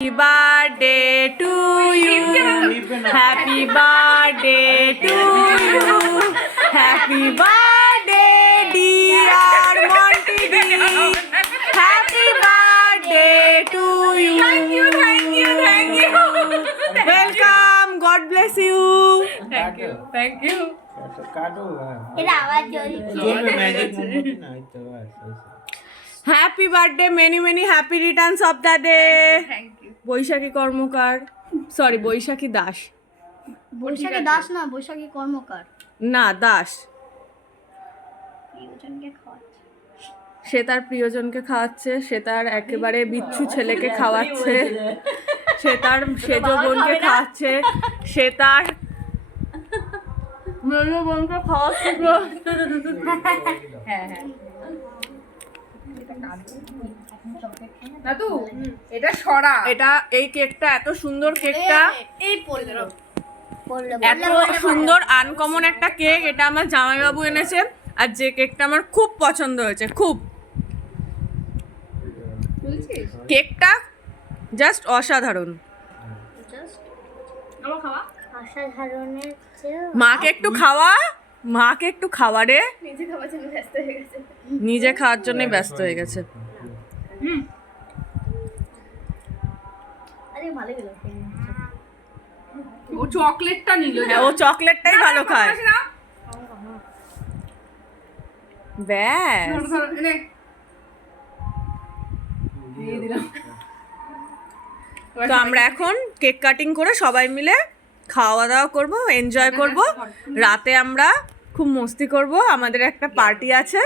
Happy birthday to you. Happy birthday to you. Happy birthday, dear Monty D. Happy birthday to you. Thank you. Welcome. God bless you. Thank you. এটা আবার জ্বলছে। Happy birthday, many happy returns of the day. Thank you. Baishakhi Karmakar, sorry Baishakhi Das, Baishakhi Das না, বৈশাখী কর্মকার। না দাস। প্রিয়জনকে খাওয়াচ্ছে। সে তার প্রিয়জনকে খাওয়াচ্ছে, সে তার একেবারে বিচ্ছু ছেলেকে খাওয়াচ্ছে, সে তার সেজ বোনকে খাওয়াচ্ছে, সে তার মেজ বোনকে খাওয়াচ্ছে। হ্যাঁ দাদু এটা সরা এটা এই কেকটা এত সুন্দর, কেকটা এই পড়লো এত সুন্দর আনকমন একটা কেক। এটা আমার জামাইবাবু এনেছে, আর যে কেকটা আমার খুব পছন্দ হয়েছে, খুব। বলছিস কেকটা জাস্ট অসাধারণ। আমার খাওয়া অসাধারণের চেয়েও মাকে একটু খাওয়া, মাকে একটু খাওয়া রে। নিজে খাওয়ার জন্য ব্যস্ত হয়ে গেছে নিজে খাওয়ার জন্যই ব্যস্ত হয়ে গেছে। আরে ভালো গেল। ও চকলেটটা নিল হ্যাঁ, ও চকলেটটাই ভালো খায়। ব্যাস, ধরো এনে দিয়ে দিলাম তো আমরা এখন কেক কাটিং করে সবাই মিলে খাওয়া দাওয়া করব, এনজয় করব। রাতে আমরা খুব মস্তি করব, আমাদের একটা পার্টি আছে।